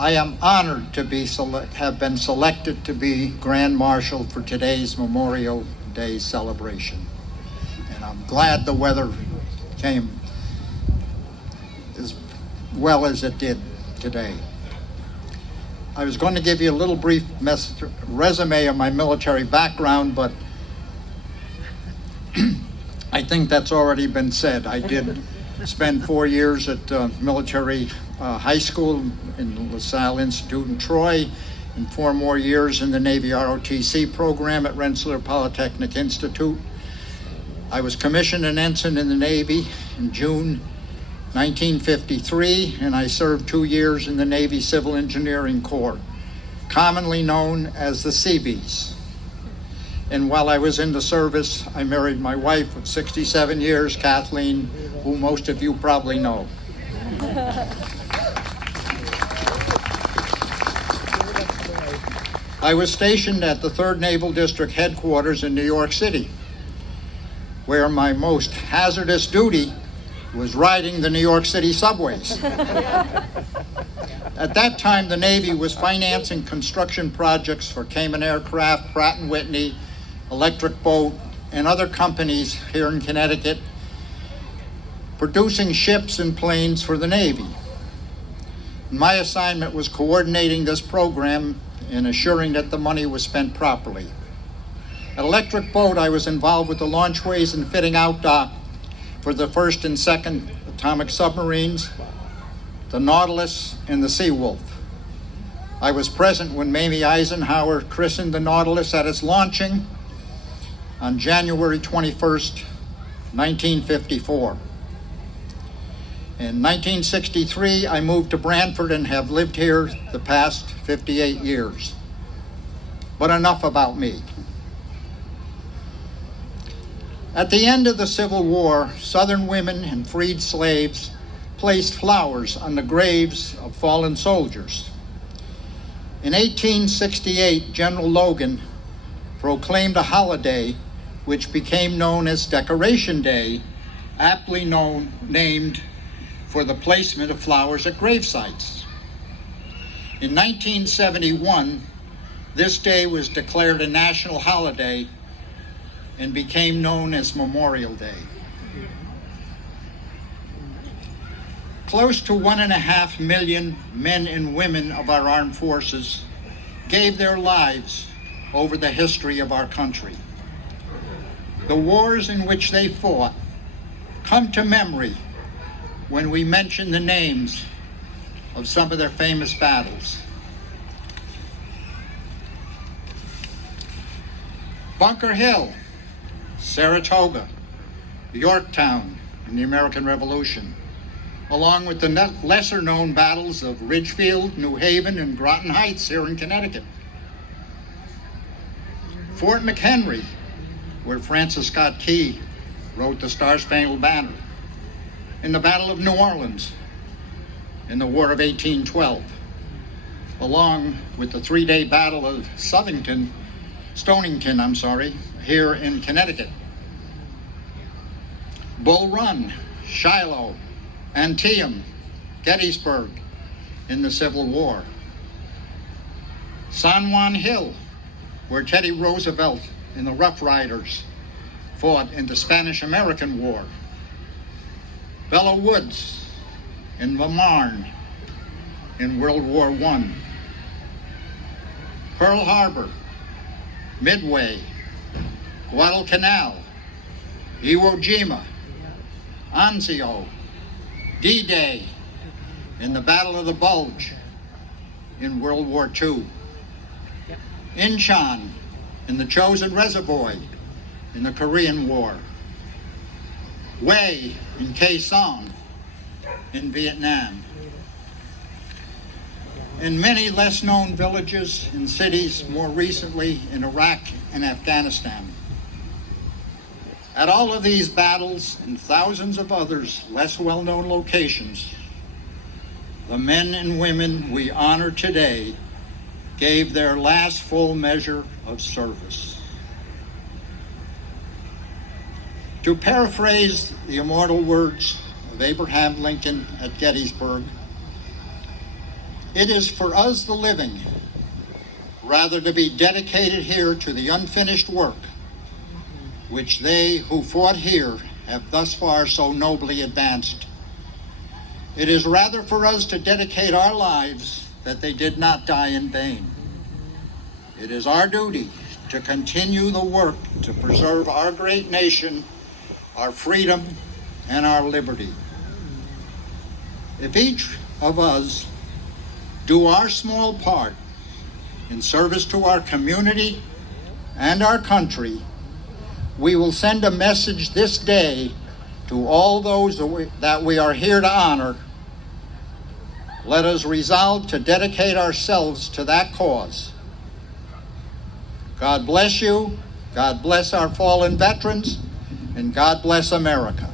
I am honored to have been selected to be Grand Marshal for today's Memorial Day celebration. And I'm glad the weather came as well as it did today. I was going to give you a little brief resume of my military background, but I think that's already been said. I did spend 4 years at military high school in LaSalle Institute in Troy, and 4 more years in the Navy ROTC program at Rensselaer Polytechnic Institute. I was commissioned an ensign in the Navy in June 1953, and I served 2 years in the Navy Civil Engineering Corps, commonly known as the Seabees. And while I was in the service, I married my wife of 67 years, Kathleen, who most of you probably know. I was stationed at the 3rd Naval District Headquarters in New York City, where my most hazardous duty was riding the New York City subways. At that time, the Navy was financing construction projects for Cayman Aircraft, Pratt & Whitney, Electric Boat, and other companies here in Connecticut, producing ships and planes for the Navy. My assignment was coordinating this program and assuring that the money was spent properly. At Electric Boat, I was involved with the launchways and fitting out dock for the 1st and 2nd atomic submarines, the Nautilus and the Seawolf. I was present when Mamie Eisenhower christened the Nautilus at its launching on January 21st, 1954. In 1963, I moved to Branford and have lived here the past 58 years. But enough about me. At the end of the Civil War, Southern women and freed slaves placed flowers on the graves of fallen soldiers. In 1868, General Logan proclaimed a holiday which became known as Decoration Day, aptly named for the placement of flowers at grave sites. In 1971, this day was declared a national holiday and became known as Memorial Day. Close to 1.5 million men and women of our armed forces gave their lives over the history of our country. The wars in which they fought come to memory when we mention the names of some of their famous battles. Bunker Hill, Saratoga, Yorktown in the American Revolution, along with the lesser-known battles of Ridgefield, New Haven, and Groton Heights here in Connecticut. Fort McHenry, where Francis Scott Key wrote the Star-Spangled Banner. In the Battle of New Orleans, in the War of 1812, along with the 3-day Battle of Stonington, here in Connecticut. Bull Run, Shiloh, Antietam, Gettysburg in the Civil War. San Juan Hill, where Teddy Roosevelt and the Rough Riders fought in the Spanish-American War. Belleau Woods and Le Marne in World War I. Pearl Harbor, Midway, Guadalcanal, Iwo Jima, Anzio, D-Day, in the Battle of the Bulge in World War II. Incheon in the Chosin Reservoir in the Korean War. Hue in Quezon in Vietnam. And many less-known villages and cities more recently in Iraq and Afghanistan. At all of these battles and thousands of others less well-known locations, the men and women we honor today gave their last full measure of service. To paraphrase the immortal words of Abraham Lincoln at Gettysburg, It is for us the living, rather to be dedicated here to the unfinished work which they who fought here have thus far so nobly advanced. It is rather for us to dedicate our lives that they did not die in vain. It is our duty to continue the work to preserve our great nation, our freedom, and our liberty. If each of us do our small part in service to our community and our country, we will send a message this day to all those that we are here to honor. Let us resolve to dedicate ourselves to that cause. God bless you, God bless our fallen veterans, and God bless America.